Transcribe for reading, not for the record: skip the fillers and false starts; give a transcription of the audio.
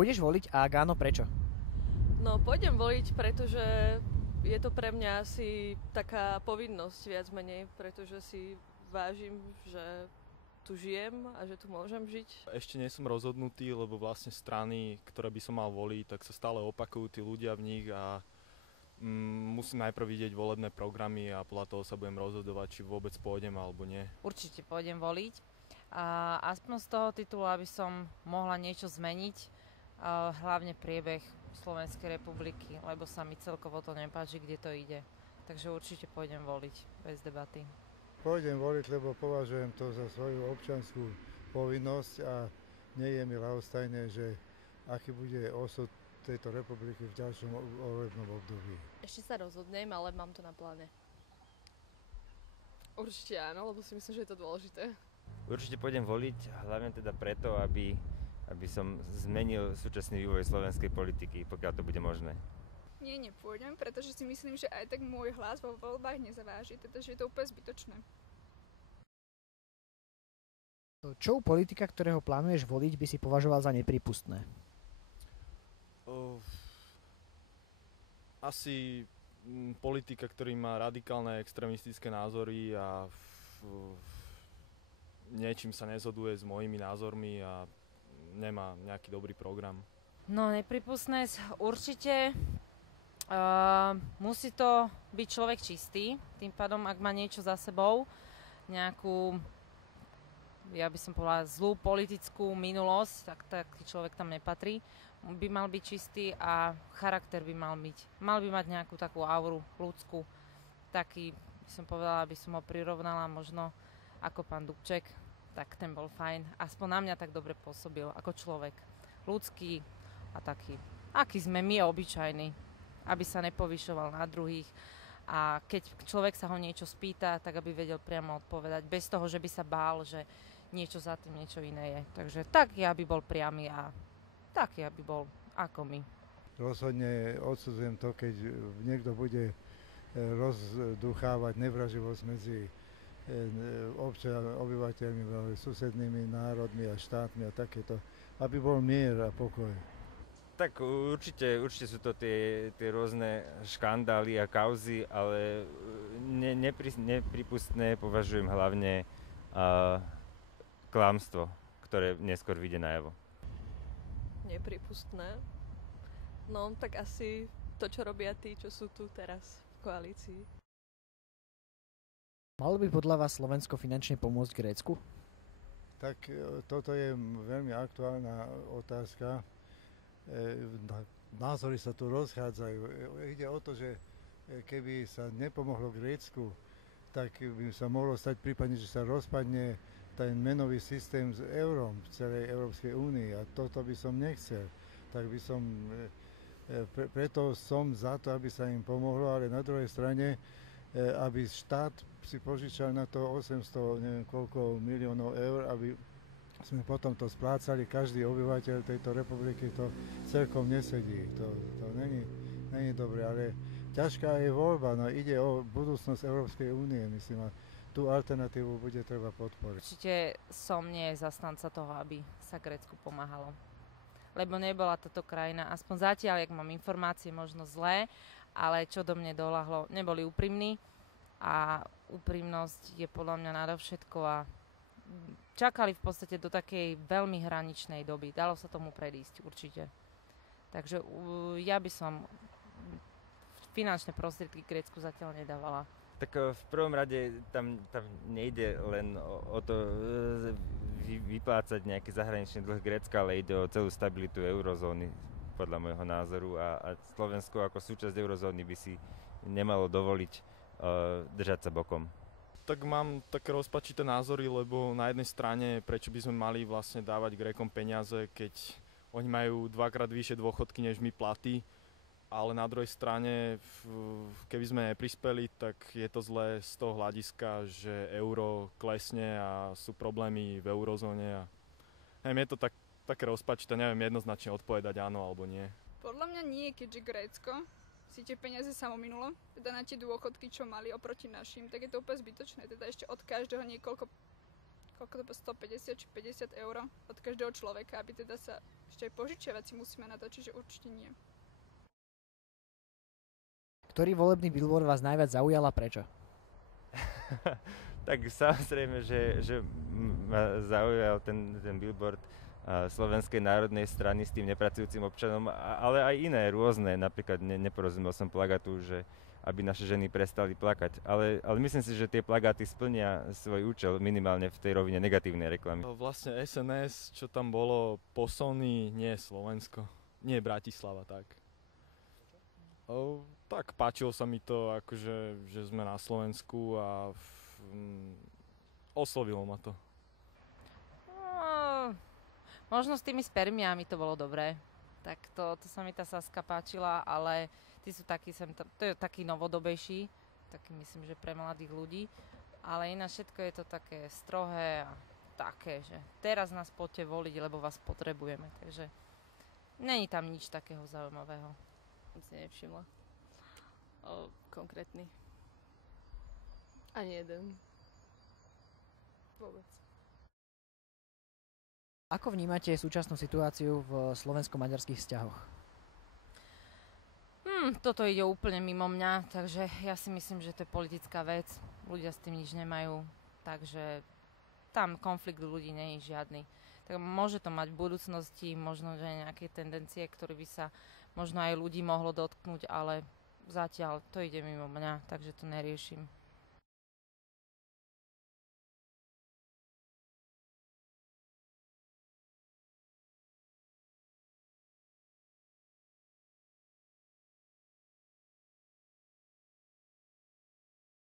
Pôjdeš voliť a ak áno, prečo? No, pôjdem voliť, pretože je to pre mňa asi taká povinnosť viac menej, pretože si vážim, že tu žijem a že tu môžem žiť. Ešte nie som rozhodnutý, lebo vlastne strany, ktoré by som mal voliť, tak sa stále opakujú tí ľudia v nich a musím najprv vidieť volebné programy a podľa toho sa budem rozhodovať, či vôbec pôjdem alebo nie. Určite pôjdem voliť. A aspoň z toho titulu, aby som mohla niečo zmeniť, hlavne priebeh Slovenskej republiky, lebo sa mi celkovo to nepáči, kde to ide. Takže určite pôjdem voliť, bez debaty. Pôjdem voliť, lebo považujem to za svoju občiansku povinnosť a nie je mi ľahostajné, že aký bude osud tejto republiky v ďalšom volebnom období. Ešte sa rozhodnem, ale mám to na pláne. Určite áno, lebo si myslím, že je to dôležité. Určite pôjdem voliť, hlavne teda preto, aby som zmenil súčasný vývoj slovenskej politiky, pokiaľ to bude možné. Nie, nepôjdem, pretože si myslím, že aj tak môj hlas vo voľbách nezaváži, teda že je to úplne zbytočné. Čo u politika, ktorého plánuješ voliť, by si považoval za neprípustné? Asi politika, ktorý má radikálne extrémistické názory a niečím sa nezhoduje s mojimi názormi a nemá nejaký dobrý program. No, nepripustné určite. Musí to byť človek čistý, tým pádom, ak má niečo za sebou, nejakú, ja by som povedala, zlú politickú minulosť, tak taký človek tam nepatrí. By mal byť čistý a charakter by mal byť. Mal by mať nejakú takú auru ľudskú. Taký, by som povedala, by som ho prirovnala možno ako pán Dubček, tak ten bol fajn. Aspoň na mňa tak dobre pôsobil ako človek. Ľudský a taký, aký sme my obyčajní, aby sa nepovyšoval na druhých. A keď človek sa ho niečo spýta, tak aby vedel priamo odpovedať, bez toho, že by sa bál, že niečo za tým, niečo iné je. Takže taký, aby bol priamy a taký, aby bol ako my. Rozhodne odsudzujem to, keď niekto bude rozduchávať nevraživosť medzi obyvateľmi, susednými národmi a štátmi a takéto, aby bol mier a pokoj. Tak určite sú to tie rôzne škandály a kauzy, ale nepripustné považujem hlavne klamstvo, ktoré neskôr vyjde najavo. Nepripustné? No, tak asi to, čo robia tí, čo sú tu teraz v koalícii. Malo by podľa vás Slovensko finančne pomôcť Grécku? Tak toto je veľmi aktuálna otázka. Názory sa tu rozchádzajú. Ide o to, že keby sa nepomohlo Grécku, tak by sa mohlo stať prípadne, že sa rozpadne ten menový systém s eurom v celej Európskej únii a toto by som nechcel. Tak by som, preto som za to, aby sa im pomohlo, ale na druhej strane, aby štát si požičal na to 800, neviem koľko miliónov eur, aby sme potom to splácali, každý obyvateľ tejto republiky, to celkom nesedí. To není dobre, ale ťažká je voľba, no ide o budúcnosť Európskej únie, myslím, a tú alternatívu bude treba podporiť. Určite som nie zastanca toho, aby sa Grécku pomáhalo. Lebo nebola táto krajina, aspoň zatiaľ, jak mám informácie, možno zlé, ale čo do mne doľahlo, neboli úprimní a úprimnosť je podľa mňa nadovšetko a čakali v podstate do takej veľmi hraničnej doby. Dalo sa tomu predísť, určite. Takže ja by som finančné prostriedky Grécku zatiaľ nedávala. Tak v prvom rade tam nejde len o to vyplácať nejaký zahraničný dlh Grécka, ale ide o celú stabilitu eurozóny, podľa môjho názoru. A Slovensko ako súčasť eurozóny by si nemalo dovoliť držať sa bokom. Tak mám také rozpačité názory, lebo na jednej strane prečo by sme mali vlastne dávať Grékom peniaze, keď oni majú dvakrát vyššie dôchodky než my platy, ale na druhej strane, keby sme neprispeli, tak je to zlé z toho hľadiska, že euro klesne a sú problémy v eurozóne. Je to také rozpačité, neviem jednoznačne odpovedať áno alebo nie. Podľa mňa nie, keďže Grécko si tie peniaze samo minulo, teda na tie dôchodky, čo mali oproti našim, tak je to úplne zbytočné. Teda ešte od každého niekoľko, koľko to 150 či 50 eur od každého človeka, aby teda sa ešte aj požičiavať si musíme na to, čiže určite nie. Ktorý volebný billboard vás najviac zaujal a prečo? Tak samozrejme, že ma zaujal ten billboard Slovenskej národnej strany s tým nepracujúcim občanom, ale aj iné, rôzne. Napríklad neporozumel som plagatu, že aby naše ženy prestali plakať. Ale myslím si, že tie plagáty splnia svoj účel minimálne v tej rovine negatívnej reklamy. Vlastne SNS, čo tam bolo, posolný, nie Slovensko, nie Bratislava, tak. Tak páčilo sa mi to, akože, že sme na Slovensku a oslovilo ma to. Možno s tými spermiami to bolo dobré. Tak to sa mi tá Saska páčila, ale tí sú takí, to je taký novodobejší, taký myslím, že pre mladých ľudí. Ale ináč všetko je to také strohé a také, že teraz nás poďte voliť, lebo vás potrebujeme. Takže není tam nič takého zaujímavého. Nic si nevšimla. Konkrétny. Ani jeden. Vôbec. Ako vnímate súčasnú situáciu v slovensko-maďarských vzťahoch? Toto ide úplne mimo mňa, takže ja si myslím, že to je politická vec. Ľudia s tým nič nemajú, takže tam konflikt ľudí nie je žiadny. Tak môže to mať v budúcnosti možno, že nejaké tendencie, ktoré by sa možno aj ľudí mohlo dotknúť, ale zatiaľ to ide mimo mňa, takže to neriešim.